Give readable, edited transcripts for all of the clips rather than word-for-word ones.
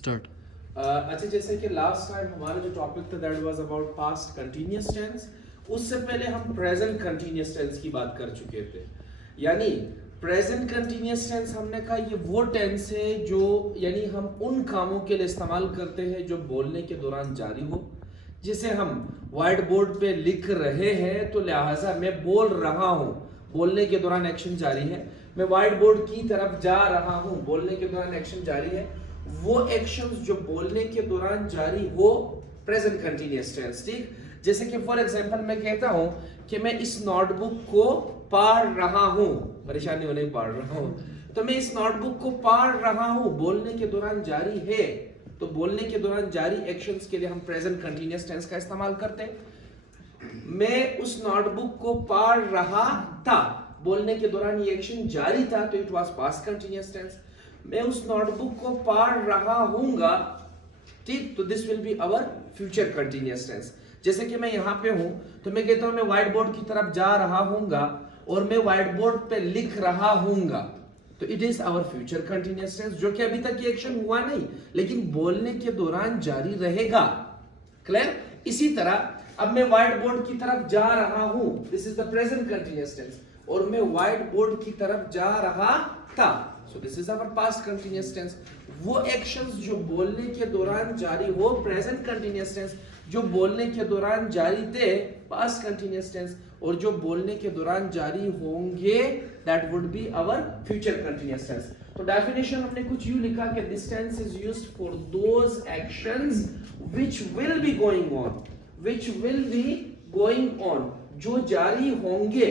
Start. अच्छा, जैसे कि लास्ट टाइम हमारा जो टॉपिक था that was about past continuous tense. उससे पहले हम प्रेजेंट कंटीन्यूअस टेंस की बात कर चुके थे। यानी प्रेजेंट कंटीन्यूअस टेंस हमने कहा ये वो टेंस है जो यानी हम उन कामों के लिए इस्तेमाल करते हैं जो बोलने के दौरान जारी हो। जैसे हम व्हाइट बोर्ड पे लिख रहे हैं तो लिहाजा मैं बोल रहा हूँ, बोलने के दौरान एक्शन जारी है। मैं व्हाइट बोर्ड की तरफ जा रहा हूँ, बोलने के दौरान एक्शन जारी है। वो एक्शंस जो बोलने के दौरान जारी हो प्रेजेंट कंटीन्यूअस टेंस। ठीक, जैसे कि फॉर एग्जांपल मैं कहता हूं कि मैं इस नोटबुक को पढ़ रहा हूं, परेशानी होने पढ़ रहा हूं, तो मैं इस नोटबुक को पढ़ रहा हूं बोलने के दौरान जारी है। तो बोलने के दौरान जारी एक्शंस के लिए हम प्रेजेंट कंटीन्यूअस टेंस का इस्तेमाल करते हैं। मैं उस नोटबुक को पढ़ रहा था, बोलने के दौरान ये एक्शन जारी था तो it was past continuous tense. मैं उस नोटबुक को पढ़ रहा हूंगा, ठीक, तो this will be our future continuous tense. जैसे कि मैं यहाँ पे हूं तो मैं कहता हूं मैं व्हाइट बोर्ड की तरफ जा रहा हूंगा और मैं व्हाइट बोर्ड पे लिख रहा हूंगा, तो it is our future continuous tense, जो कि अभी तक ये एक्शन हुआ नहीं लेकिन बोलने के दौरान जारी रहेगा। क्लियर? इसी तरह अब मैं व्हाइट बोर्ड की तरफ जा रहा हूं, this is the present continuous tense, और मैं व्हाइट बोर्ड की तरफ जा रहा था, so this is our past continuous tense. वो एक्शंस जो बोलने के दौरान जारी हो प्रेजेंट कंटीन्यूअस टेंस, जो बोलने के दौरान जारी थे पास्ट कंटीन्यूअस टेंस, और जो बोलने के दौरान जारी होंगे that would be our future continuous tense. तो डेफिनेशन हमने कुछ यूं लिखा कि this tense is used for those actions which will be going on, which will be going on, जो जारी होंगे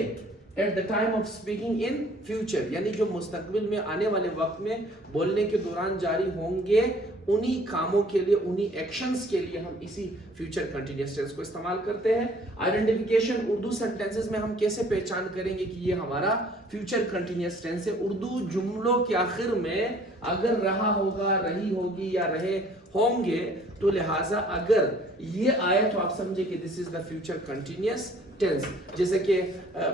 at the time of speaking in future, यानी जो मुस्तकबिल में आने वाले वक्त में बोलने के दौरान जारी होंगे, उन्हीं कामों के लिए, उन्हीं एक्शंस के लिए हम इसी फ्यूचर कंटीन्यूअस टेंस को इस्तेमाल करते हैं। आइडेंटिफिकेशन, उर्दू सेंटेंसेस में हम कैसे पहचान करेंगे कि ये हमारा फ्यूचर कंटीन्यूअस टेंस है? उर्दू जुमलों के आखिर में अगर रहा होगा, रही होगी या रहे होंगे, तो लिहाजा अगर ये आए तो आप समझे कि this is the future continuous tense. जैसे कि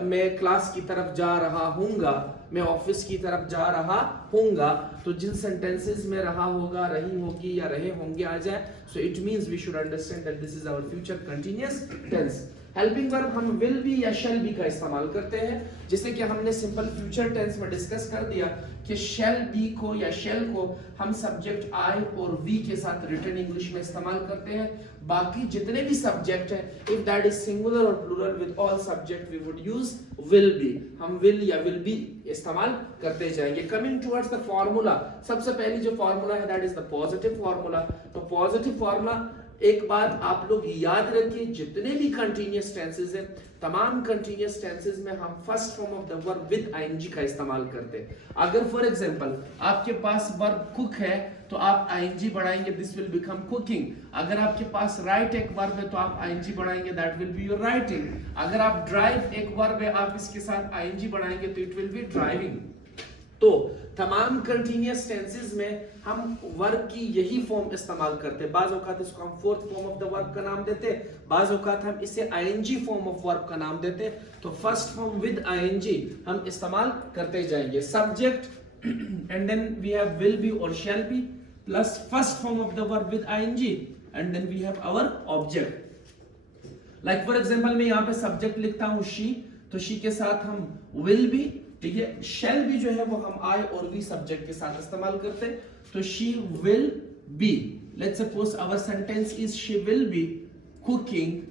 मैं क्लास की तरफ जा रहा हूंगा, मैं ऑफिस की तरफ जा रहा हूंगा, तो जिन सेंटेंसेस में रहा होगा, रही होगी या रहे होंगे आ जाए, so it means we should understand that this is our future continuous tense. Helping verb हम विल बी या शैल बी का इस्तेमाल करते हैं, जैसे कि हमने सिंपल फ्यूचर टेंस में डिस्कस कर दिया कि शैल बी को या शैल को हम सब्जेक्ट आई और वी के साथ रिटन इंग्लिश में इस्तेमाल करते हैं। बाकी जितने भी सब्जेक्ट हैं, इफ दैट इज सिंगुलर और plural, with all subject we would use will be. हम विल या विल बी इस्तेमाल करते जाएंगे। कमिंग टुवर्ड्स द फार्मूला, सबसे पहली जो फार्मूला है that is the positive formula. तो पॉजिटिव फार्मूला, एक बात आप लोग याद रखिए, जितने भी कंटीन्यूअस टेंसेस हैं, तमाम कंटीन्यूअस टेंसेस में हम first form of the verb with ING का इस्तेमाल करते हैं। अगर फॉर एग्जांपल आपके पास वर्ब कुक है तो आप आईएनजी बढ़ाएंगे, दिस विल बिकम कुकिंग। अगर आपके पास राइट एक वर्ब है तो आप आईएनजी बढ़ाएंगे, that will be your writing. अगर आप ड्राइव एक वर्ब है, आप इसके साथ आईएनजी बढ़ाएंगे तो इट विल बी ड्राइविंग। तो तमाम कंटीन्यूअस टेंसेस में हम वर्ब की यही फॉर्म इस्तेमाल करते हैं। बाज़ औकात इसको हम fourth form of the verb का नाम देते हैं, बाज़ औकात हम इसे आईएनजी फॉर्म ऑफ वर्ब का नाम देते हैं। तो फर्स्ट फॉर्म विद आईएनजी हम इस्तेमाल करते जाएंगे। Subject and then we have will be और shall be plus first form of the verb with I N G and then we have our object. Like for example मैं यहाँ पे सब्जेक्ट लिखता हूँ शी, तो शी के साथ हम विल बी, ठीक है, शैल भी जो है वो हम आई और वी सब्जेक्ट के साथ इस्तेमाल करते हैं। तो she will be, let's suppose our sentence is she will be cooking,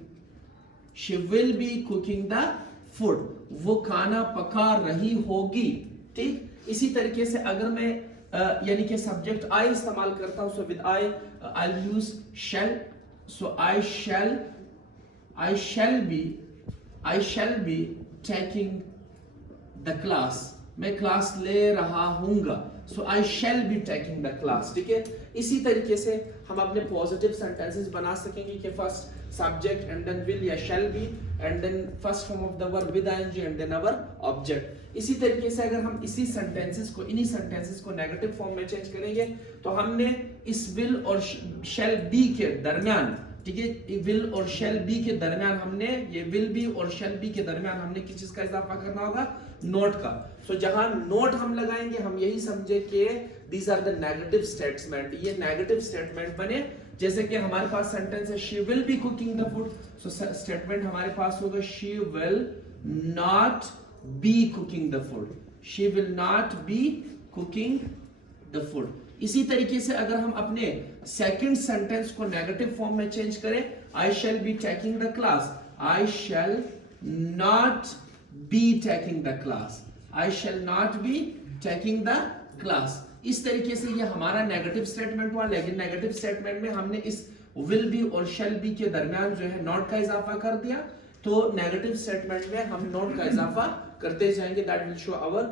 she will be cooking the food, वो खाना पका रही होगी। ठीक, इसी तरीके से अगर मैं यानी कि सब्जेक्ट आई इस्तेमाल करता हूं, so with I I will use shall, so I shall be taking the class, मैं क्लास ले रहा हूंगा, so I shall be taking the class. ठीक है, इसी तरीके से हम अपने पॉजिटिव सेंटेंसेस बना सकेंगे कि first subject and then will या shall be and then first form of the verb with I N G and then our object. इसी तरीके से अगर हम इसी सेंटेंसेस को, इन्हीं सेंटेंसेस को नेगेटिव फॉर्म में चेंज करेंगे तो हमने इस विल और शैल बी के दरमियान, ठीक है, विल और शैल बी के दरमियान हमने, ये विल बी और शैल बी के दरमियान हमने किस चीज का इजाफा करना होगा? नोट का। सो जहां नोट हम लगाएंगे हम यही समझे कि these are the negative statement, ये नेगेटिव स्टेटमेंट बने। जैसे कि हमारे पास सेंटेंस है she will be cooking the food, so statement हमारे पास होगा she will not be cooking the food, she will not be cooking the food. इसी तरीके से अगर हम अपने सेकंड सेंटेंस को नेगेटिव फॉर्म में चेंज करें, I shall be taking the class, I shall not be taking the class, I shall not be taking the class. इस तरीके से ये हमारा नेगेटिव स्टेटमेंट हुआ, लेकिन नेगेटिव स्टेटमेंट में हमने इस विल बी और शैल बी के दरमियान जो है नॉट का इजाफा कर दिया, तो नेगेटिव स्टेटमेंट में हम नॉट का इजाफा करते जाएंगे, that will show our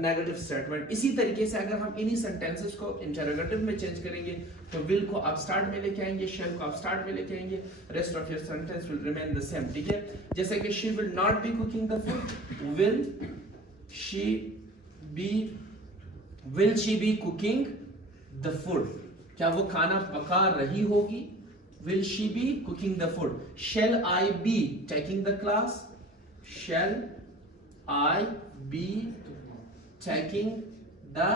negative statement. इसी तरीके से अगर हम इन्हीं सेंटेंसेस को इंटरोगेटिव में चेंज करेंगे तो विल को आप स्टार्ट में लेके आएंगे, शैल को आप स्टार्ट में लेके आएंगे, rest of your sentence will remain the same, ठीक है। जैसे कि she will not be cooking the food, will she be cooking the food, क्या वो खाना पका रही होगी, will she be cooking the food, shall I be taking the class, shall I be taking the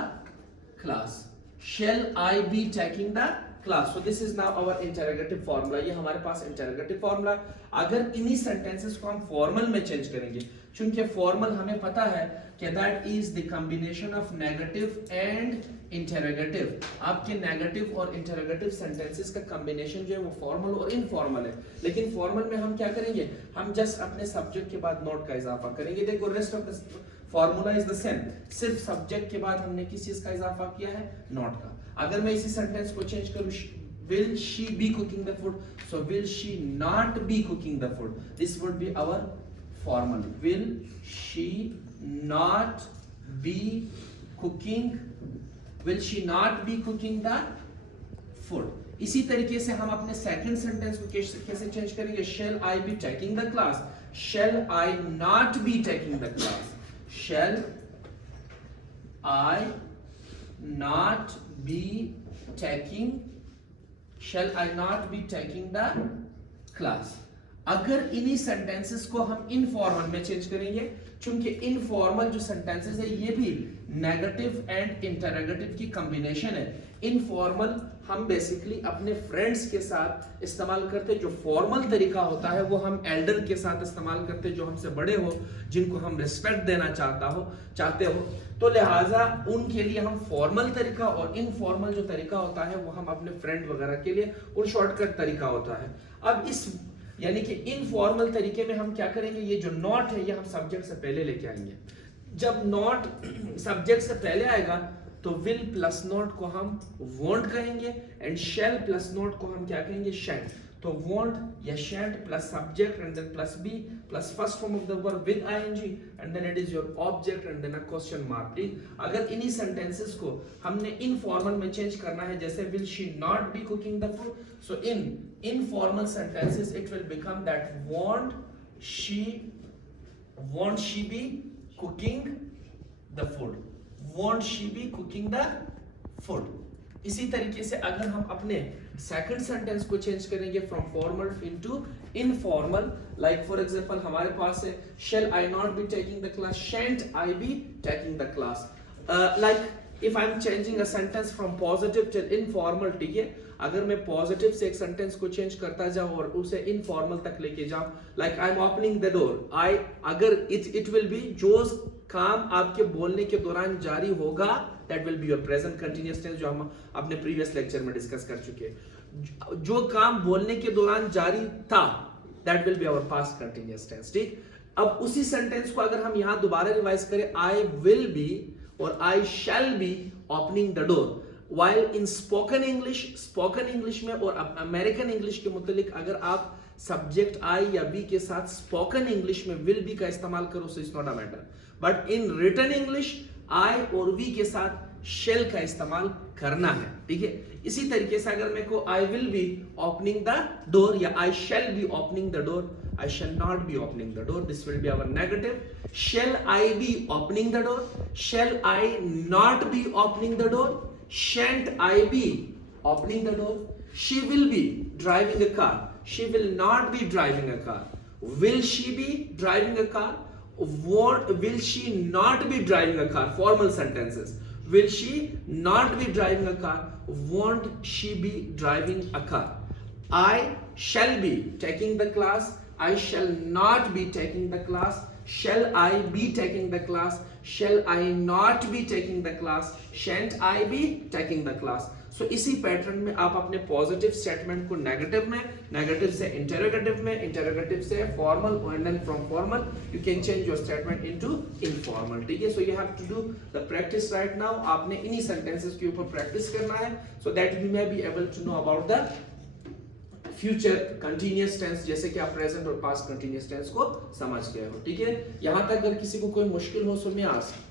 class, shall I be taking the class। so this is now our interrogative formula, ये हमारे पास interrogative formula। अगर इन्हीं sentences को हम formal में change करेंगे, चूंकि formal हमें पता है कि that is the combination of negative and interrogative, आपके negative और interrogative sentences का combination जो है वो formal और informal है। लेकिन formal में हम क्या करेंगे, हम just अपने subject के बाद note का इजाफा करेंगे। देखो rest of the formula is the same, सिर्फ subject के बाद हमने किस चीज का इजाफा किया है, note का। अगर मैं इसी sentence को change करूँ, will she be cooking the food, so will she not be cooking the food, this would be our formal, will she not be cooking, will she not be cooking the food। इसी तरीके से हम अपने second sentence को कैसे change करेंगे, shall I be taking the class, shall I not be taking the class, shall I not be taking, shall I not be taking the class। अगर इन्हीं सेंटेंसेस को हम इनफॉर्मल में चेंज करेंगे, चूंकि इनफॉर्मल जो सेंटेंसेस है ये भी नेगेटिव एंड इंटरोगेटिव की कॉम्बिनेशन है। इनफॉर्मल हम बेसिकली अपने फ्रेंड्स के साथ इस्तेमाल करते, जो फॉर्मल तरीका होता है वो हम एल्डर के साथ इस्तेमाल करते, जो हमसे बड़े हो, जिनको हम रिस्पेक्ट देना चाहते हो, तो लिहाजा उनके लिए हम फॉर्मल तरीका, और इनफॉर्मल जो तरीका होता है वो हम अपने फ्रेंड वगैरह के लिए और शॉर्टकट तरीका होता है। अब इस यानी कि इनफॉर्मल तरीके में हम क्या करेंगे, ये जो नॉट है ये हम सब्जेक्ट से पहले लेके आएंगे। जब नॉट सब्जेक्ट से पहले आएगा तो विल प्लस नॉट को हम वॉन्ट कहेंगे, एंड शैल प्लस नॉट को हम क्या कहेंगे, शैंट। तो वॉन्ट या shan't plus subject and then plus be plus first form of the verb with I N G and then it is your object and then a question mark. ठीक, अगर इन्हीं sentences को हमने इनफॉर्मल में चेंज करना है, जैसे will she not be cooking the food, so in informal sentences it will become that want she be cooking the food, won't she be cooking the food। इसी तरीके से अगर हम अपने सेकंड सेंटेंस को चेंज करेंगे from formal into informal, like for example हमारे पास है shall I not be taking the class, shan't I be taking the class। like if I'm changing a sentence from positive till informal, ठीक है, अगर मैं positive से एक sentence को change करता जाऊं और उसे इनफॉर्मल तक लेके जाऊं, like I am opening the door, अगर इट विल बी, जो काम आपके बोलने के दौरान जारी होगा that will be your present continuous tense, जो हम अपने प्रीवियस लेक्चर में डिस्कस कर चुके हैं। जो काम बोलने के दौरान जारी था that will be our past continuous tense. ठीक, अब उसी सेंटेंस को अगर हम यहां दोबारा रिवाइज करें, आई विल बी और I shall be opening the door, while in spoken English में और अमेरिकन इंग्लिश के मुतालिक अगर आप सब्जेक्ट आई या बी के साथ स्पोकन इंग्लिश में विल बी का इस्तेमाल करो, so it's not a matter, but in written English I और वी के साथ शेल का इस्तेमाल करना है। ठीक है, इसी तरीके से अगर मैं को I will be opening the door या I shall be opening the door, I shall not be opening the door, this will be our negative। shall I be opening the door, shall I not be opening the door, shan't I be opening the door, she will be driving a car, she will not be driving a car, will she be driving a car, will she not be driving a car? Formal sentences. Will she not be driving a car? Won't she be driving a car? I shall be taking the class. I shall not be taking the class. Shall I be taking the class? Shall I not be taking the class? Shan't I be taking the class? So इसी pattern में आप अपने positive statement को negative में, negative से interrogative में, interrogative से formal, and then from formal you can change your statement into informal. ठीक है, so you have to do the practice right now. आपने इन्हीं सेंटेंसेस के ऊपर प्रैक्टिस करना है so that you may be able to know about the future continuous tense, जैसे कि आप प्रेजेंट और पास्ट कंटिन्यूअस टेंस को समझ गए हो. ठीक है, यहां तक अगर किसी को कोई मुश्किल हो सो मैं आस्क